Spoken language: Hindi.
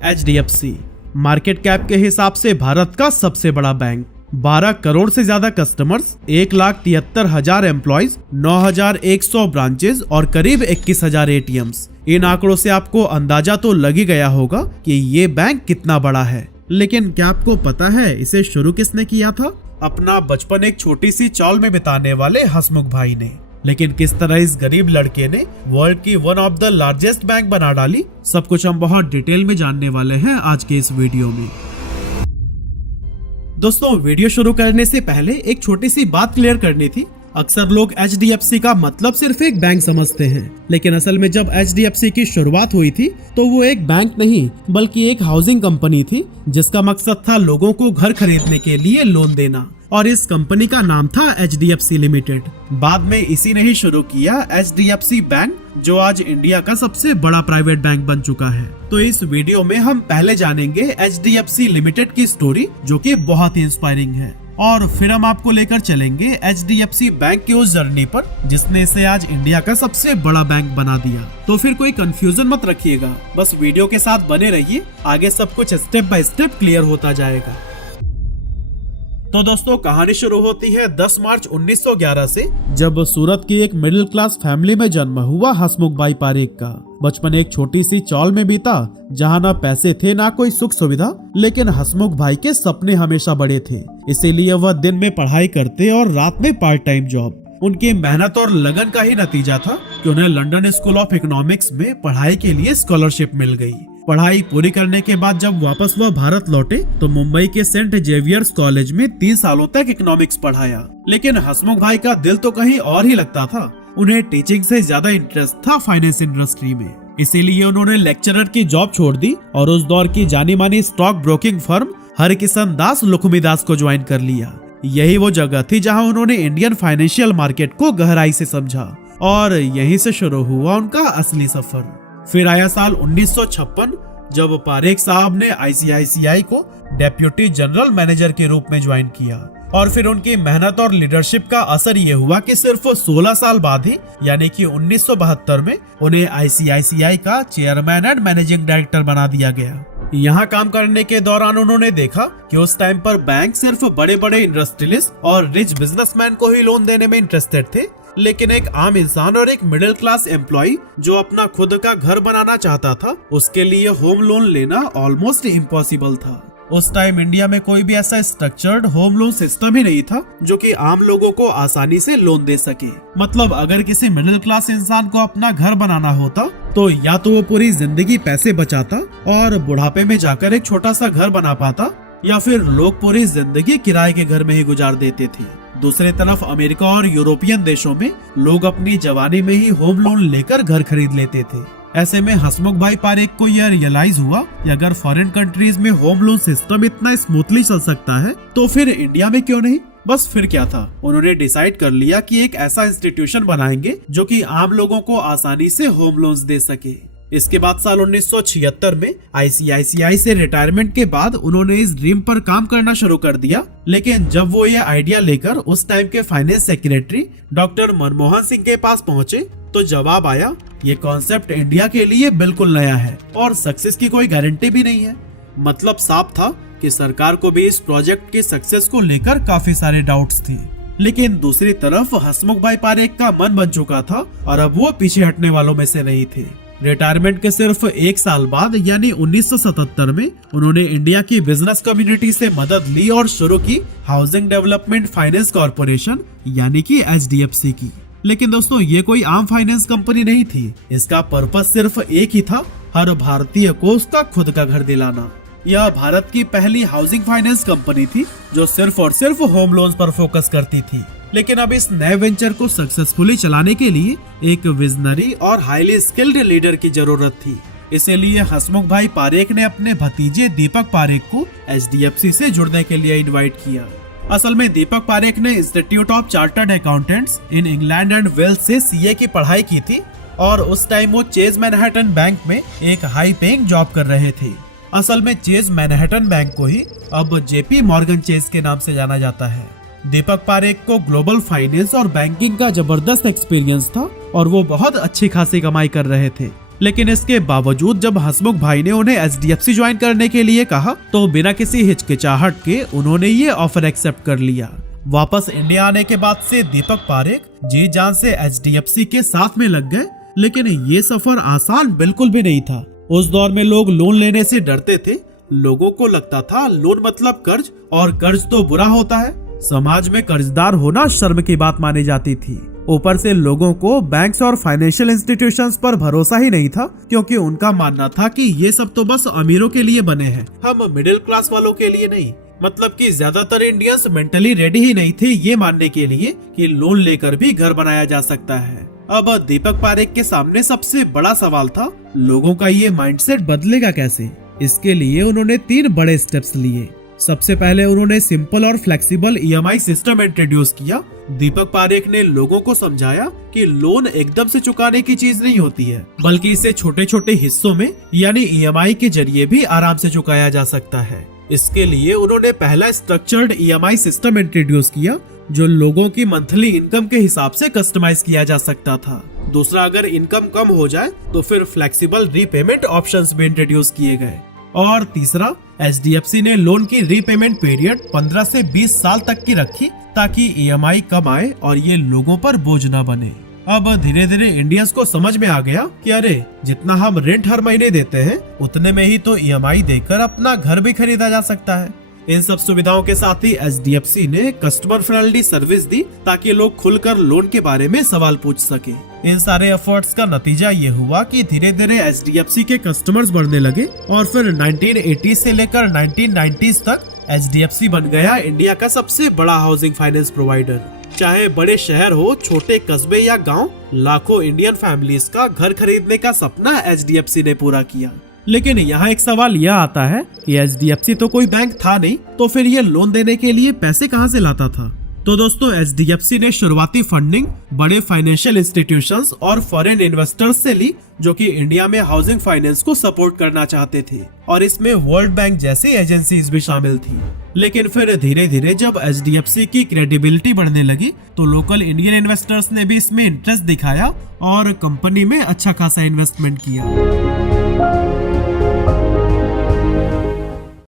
HDFC मार्केट कैप के हिसाब से भारत का सबसे बड़ा बैंक, 12 करोड़ से ज्यादा कस्टमर्स, 1,73,000 एम्प्लॉइज, 9,100 ब्रांचेज और करीब 21,000 ATMs। इन आंकड़ों से आपको अंदाजा तो लग ही गया होगा कि ये बैंक कितना बड़ा है। लेकिन क्या आपको पता है इसे शुरू किसने किया था? अपना बचपन एक छोटी सी चौल में बिताने वाले हसमुख भाई ने। लेकिन किस तरह इस गरीब लड़के ने वर्ल्ड की one of the largest bank बना डाली, सब कुछ हम बहुत डिटेल में जानने वाले हैं आज के इस वीडियो में। दोस्तों, वीडियो शुरू करने से पहले एक छोटी सी बात क्लियर करनी थी। अक्सर लोग HDFC का मतलब सिर्फ एक बैंक समझते हैं, लेकिन असल में जब HDFC की शुरुआत हुई थी तो वो एक बैंक नहीं बल्कि एक हाउसिंग कंपनी थी, जिसका मकसद था लोगों को घर खरीदने के लिए लोन देना। और इस कंपनी का नाम था HDFC लिमिटेड। बाद में इसी ने ही शुरू किया HDFC बैंक, जो आज इंडिया का सबसे बड़ा प्राइवेट बैंक बन चुका है। तो इस वीडियो में हम पहले जानेंगे HDFC लिमिटेड की स्टोरी, जो कि बहुत ही इंस्पायरिंग है, और फिर हम आपको लेकर चलेंगे HDFC बैंक की उस जर्नी पर जिसने इसे आज इंडिया का सबसे बड़ा बैंक बना दिया। तो फिर कोई कंफ्यूजन मत रखिएगा, बस वीडियो के साथ बने रहिए, आगे सब कुछ स्टेप बाय स्टेप क्लियर होता जाएगा। तो दोस्तों, कहानी शुरू होती है 10 मार्च 1911 से, जब सूरत की एक मिडिल क्लास फैमिली में जन्म हुआ हसमुख भाई पारेख का। बचपन एक छोटी सी चौल में बीता, जहां ना पैसे थे ना कोई सुख सुविधा, लेकिन हसमुख भाई के सपने हमेशा बड़े थे। इसीलिए वह दिन में पढ़ाई करते और रात में पार्ट टाइम जॉब। उनकी मेहनत और लगन का ही नतीजा था कि उन्हें लंदन स्कूल ऑफ इकोनॉमिक्स में पढ़ाई के लिए स्कॉलरशिप मिल गई। पढ़ाई पूरी करने के बाद जब वापस वह भारत लौटे तो मुंबई के सेंट जेवियर्स कॉलेज में 3 सालों तक इकोनॉमिक्स पढ़ाया। लेकिन हसमुख भाई का दिल तो कहीं और ही लगता था। उन्हें टीचिंग से ज्यादा इंटरेस्ट था फाइनेंस इंडस्ट्री में। इसीलिए उन्होंने लेक्चरर की जॉब छोड़ दी और उस दौर की जानी मानी स्टॉक ब्रोकिंग फर्म हरकिशन दास लुखमीदास को ज्वाइन कर लिया। यही वो जगह थी जहां उन्होंने इंडियन फाइनेंशियल मार्केट को गहराई से समझा, और यहीं से शुरू हुआ उनका असली सफर। फिर आया साल 1956, जब पारेख साहब ने ICICI को डेप्यूटी जनरल मैनेजर के रूप में ज्वाइन किया। और फिर उनकी मेहनत और लीडरशिप का असर ये हुआ कि सिर्फ 16 साल बाद ही, यानी कि 1972 में उन्हें ICICI का चेयरमैन एंड मैनेजिंग डायरेक्टर बना दिया गया। यहाँ काम करने के दौरान उन्होंने देखा कि उस टाइम पर बैंक सिर्फ बड़े बड़े इंडस्ट्रियलिस्ट और रिच बिजनेसमैन को ही लोन देने में इंटरेस्टेड थे, लेकिन एक आम इंसान और एक मिडिल क्लास एम्प्लॉय जो अपना खुद का घर बनाना चाहता था, उसके लिए होम लोन लेना ऑलमोस्ट इम्पॉसिबल था। उस टाइम इंडिया में कोई भी ऐसा स्ट्रक्चर्ड होम लोन सिस्टम ही नहीं था जो कि आम लोगों को आसानी से लोन दे सके। मतलब अगर किसी मिडिल क्लास इंसान को अपना घर बनाना होता तो या तो वो पूरी जिंदगी पैसे बचाता और बुढ़ापे में जाकर एक छोटा सा घर बना पाता, या फिर लोग पूरी जिंदगी किराए के घर में ही गुजार देते थे। दूसरी तरफ अमेरिका और यूरोपियन देशों में लोग अपनी जवानी में ही होम लोन लेकर घर खरीद लेते थे। ऐसे में हसमुख भाई पारेख को यह रियलाइज हुआ कि अगर फॉरेन कंट्रीज में होम लोन सिस्टम इतना स्मूथली चल सकता है तो फिर इंडिया में क्यों नहीं। बस फिर क्या था, उन्होंने डिसाइड कर लिया कि एक ऐसा इंस्टीट्यूशन बनाएंगे जो कि आम लोगों को आसानी से होम लोन्स दे सके। इसके बाद साल 1976 में ICICI से रिटायरमेंट के बाद उन्होंने इस ड्रीम पर काम करना शुरू कर दिया। लेकिन जब वो ये आइडिया लेकर उस टाइम के finance secretary doctor Manmohan Singh के पास पहुंचे तो जवाब आया, ये कॉन्सेप्ट इंडिया के लिए बिल्कुल नया है और सक्सेस की कोई गारंटी भी नहीं है। मतलब साफ था कि सरकार को भी इस प्रोजेक्ट की सक्सेस को लेकर काफी सारे डाउट्स थे। लेकिन दूसरी तरफ हसमुख भाई पारेख का मन बन चुका था और अब वो पीछे हटने वालों में से नहीं थे। रिटायरमेंट के सिर्फ 1 साल बाद यानी 1977 में उन्होंने इंडिया की बिजनेस कम्युनिटी से मदद ली और शुरू की हाउसिंग डेवलपमेंट फाइनेंस कॉर्पोरेशन यानी कि HDFC की। लेकिन दोस्तों, ये कोई आम फाइनेंस कंपनी नहीं थी। इसका पर्पस सिर्फ एक ही था, हर भारतीय को उसका खुद का घर दिलाना। यह भारत की पहली हाउसिंग फाइनेंस कंपनी थी जो सिर्फ और सिर्फ होम लोन्स पर फोकस करती थी। लेकिन अब इस नए वेंचर को सक्सेसफुली चलाने के लिए एक विजनरी और हाईली स्किल्ड लीडर की जरूरत थी। इसीलिए हसमुख भाई पारेख ने अपने भतीजे दीपक पारेख को HDFC से जुड़ने के लिए इनवाइट किया। असल में दीपक पारेख ने institute of chartered accountants in England and Wales से CA की पढ़ाई की थी और उस टाइम वो चेज मैनहट्टन बैंक में एक हाई पेइंग जॉब कर रहे थे। असल में चेज मैनहट्टन बैंक को ही अब JP मॉर्गन चेज के नाम से जाना जाता है। दीपक पारेख को ग्लोबल फाइनेंस और बैंकिंग का जबरदस्त एक्सपीरियंस था और वो बहुत अच्छी खासी कमाई कर रहे थे। लेकिन इसके बावजूद जब हसमुख भाई ने उन्हें एचडीएफसी ज्वाइन करने के लिए कहा तो बिना किसी हिचकिचाहट के उन्होंने ये ऑफर एक्सेप्ट कर लिया। वापस इंडिया आने के बाद से दीपक पारेख जी जान से एचडीएफसी के साथ में लग गए, लेकिन ये सफर आसान बिल्कुल भी नहीं था। उस दौर में लोग लोन लेने से डरते थे। लोगों को लगता था लोन मतलब कर्ज, और कर्ज तो बुरा होता है। समाज में कर्जदार होना शर्म की बात मानी जाती थी। ऊपर से लोगों को बैंक्स और फाइनेंशियल इंस्टीट्यूशंस पर भरोसा ही नहीं था, क्योंकि उनका मानना था कि ये सब तो बस अमीरों के लिए बने हैं, हम मिडिल क्लास वालों के लिए नहीं। मतलब कि ज्यादातर इंडियंस मेंटली रेडी ही नहीं थे ये मानने के लिए कि लोन लेकर भी घर बनाया जा सकता है। अब दीपक पारेख के सामने सबसे बड़ा सवाल था, लोगों का ये माइंडसेट बदलेगा कैसे। इसके लिए उन्होंने 3 बड़े स्टेप्स लिए। सबसे पहले उन्होंने सिंपल और फ्लेक्सिबल ईएमआई सिस्टम इंट्रोड्यूस किया। दीपक पारेख ने लोगों को समझाया कि लोन एकदम से चुकाने की चीज नहीं होती है, बल्कि इसे छोटे छोटे हिस्सों में यानी ईएमआई के जरिए भी आराम से चुकाया जा सकता है। इसके लिए उन्होंने पहला स्ट्रक्चर्ड ईएमआई सिस्टम इंट्रोड्यूस किया, जो लोगों की मंथली इनकम के हिसाब से कस्टमाइज किया जा सकता था। दूसरा, अगर इनकम कम हो जाए तो फिर फ्लेक्सिबल रीपेमेंट ऑप्शंस भी इंट्रोड्यूस किए गए। और तीसरा, एचडीएफसी ने लोन की रीपेमेंट पीरियड 15 से 20 साल तक की रखी, ताकि ईएमआई कम आए और ये लोगों पर बोझ न बने। अब धीरे धीरे इंडियंस को समझ में आ गया कि अरे, जितना हम रेंट हर महीने देते हैं उतने में ही तो ईएमआई देकर अपना घर भी खरीदा जा सकता है। इन सब सुविधाओं के साथ ही एचडीएफसी ने कस्टमर फ्रेंडली सर्विस दी, ताकि लोग खुलकर लोन के बारे में सवाल पूछ सके। इन सारे एफर्ट्स का नतीजा ये हुआ कि धीरे धीरे एचडीएफसी के कस्टमर्स बढ़ने लगे और फिर 1980 से लेकर 1990s तक एचडीएफसी बन गया इंडिया का सबसे बड़ा हाउसिंग फाइनेंस प्रोवाइडर। चाहे बड़े शहर हो, छोटे कस्बे या गांव, लाखों इंडियन फैमिलीज का घर खरीदने का सपना एचडीएफसी ने पूरा किया। लेकिन यहाँ एक सवाल यह आता है कि एचडीएफसी तो कोई बैंक था नहीं, तो फिर ये लोन देने के लिए पैसे कहाँ से लाता था। तो दोस्तों, एचडीएफसी ने शुरुआती फंडिंग बड़े फाइनेंशियल इंस्टीट्यूशंस और फॉरेन इन्वेस्टर्स से ली, जो कि इंडिया में हाउसिंग फाइनेंस को सपोर्ट करना चाहते थे, और इसमें वर्ल्ड बैंक जैसी एजेंसीज भी शामिल थी। लेकिन फिर धीरे धीरे जब एचडीएफसी की क्रेडिबिलिटी बढ़ने लगी तो लोकल इंडियन इन्वेस्टर्स ने भी इसमें इंटरेस्ट दिखाया और कंपनी में अच्छा खासा इन्वेस्टमेंट किया।